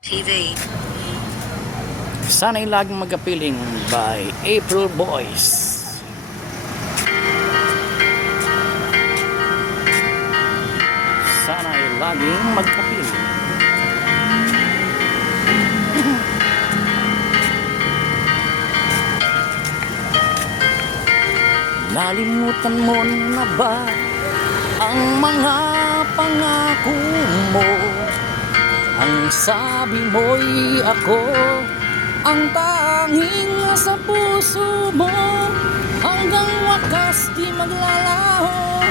TV. Sana'y laging magkapiling by April Boys. Sana'y laging magkapiling. Nalimutan mo na ba ang mga pangako mo? Ang sabi mo'y ako ang tanging nasa puso mo, hanggang wakas di maglalaho.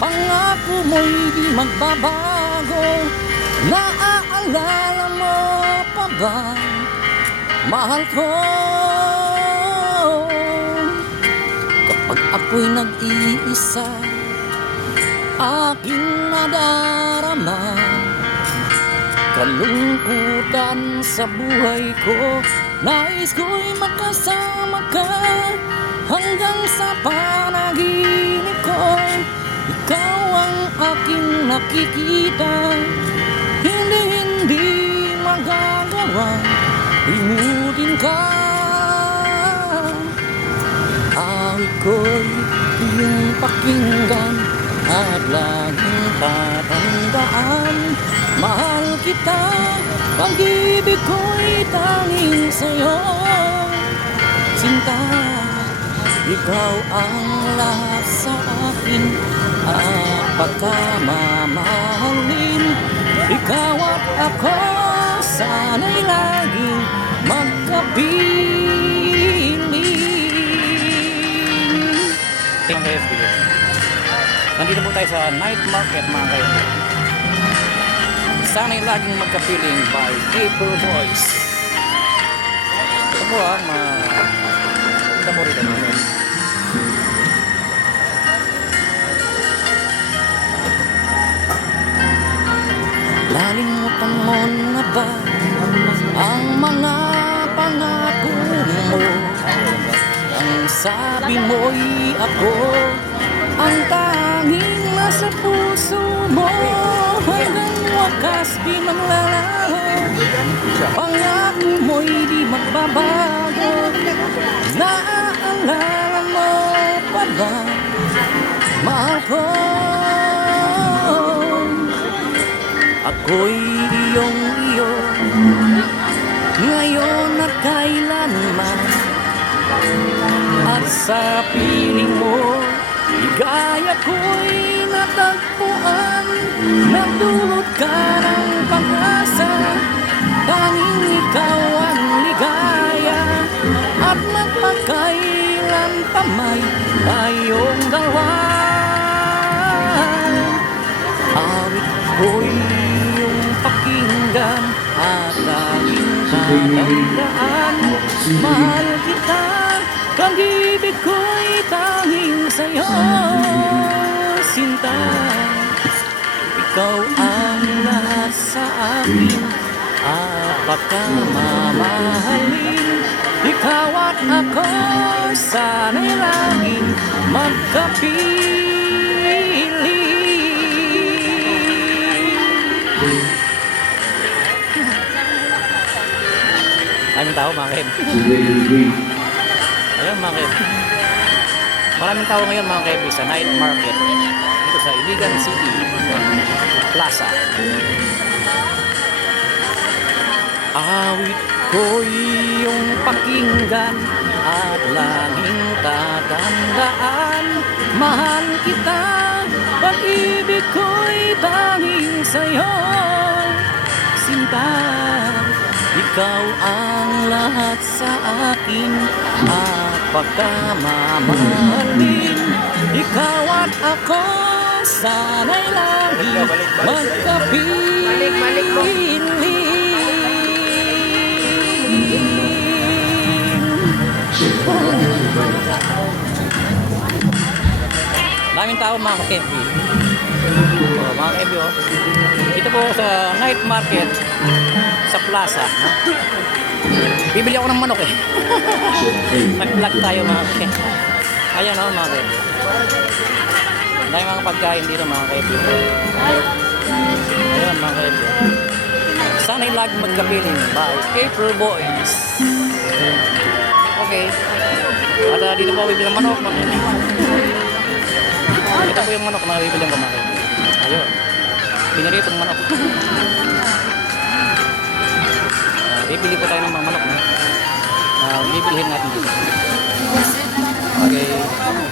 Pangako mo'y di magbabago. Naaalala mo pa ba, mahal ko? Kapag ako'y nag-iisa, aking nadarama kalungkutan sa buhay ko. Nais ko'y makasama ka hanggang sa panaginip ko. Ikaw ang aking nakikita, hindi magagawa limutin ka. Awit ko'y iyong pakinggan at laging tatandaan. Mahal kita, pag-ibig ko'y tanging sa'yo. Sinta, ikaw ang lahat sa akin, pagkamamahalin. Ikaw at ako, sana'y laging magkapiling. Mga FB, nandito po tayo sa night market mga kaibigan. Sana'y laging magkapiling by April Boys. Ito po kita mo rito mga kaibigan. Nalimutan mo na ba ang mga pangako mo? Ang sabi mo'y ako ang tanging nasa puso mo, hanggang wakas di maglalaho. Pangako mo'y di magbabago. Naaalala mo pa ba, mahal ko? Ako'y iyong-iyo, ngayon at kailanman. At sa piling mo, ligaya ko'y natagpuan. Nagdulot ka ng pag-asa, tanging ikaw ang ligaya. At magpakailan pa may tayong dalawa. Awit ko'y iyong pakinggan at laging tatandaan. Mahal kita, pag-ibig ko'y tanging sa'yo. Sinta, ikaw ang lahat sa akin, pagkamamahalin. Ikaw at ako, sana'y laging magkapiling. Maraming tao mga kaibigan. Ayun mga kaibigan, maraming tao ngayon mga kaibigan sa night market dito sa Iligan City Plaza. Awit ko iyong pakinggan at laging tatandaan. Mahal kita, pag-ibig ko'y tanging sa'yo. Sinta, ikaw ang lahat sa akin, pagkamamahalin. Ikaw at ako, sana'y laging magkapiling. Daming tao mga ka-FB. Mga ka-FB, ito po sa night market sa plaza. Bibili ako ng manok eh. Nag-vlog tayo mga ka-FB. Ayan o mga ka-FB. Dahil mga pagkain dito mga ka-FB. Ayun mga ka-FB. Sana'y lagi magkapiling by April Boys. Okay. At dito po bibili ng manok. Ito po yung manok na bibili ng kumain. Ayun. Pinaritong manok. Bibili po tayo ng mga manok. Bibilihin natin dito. Okay.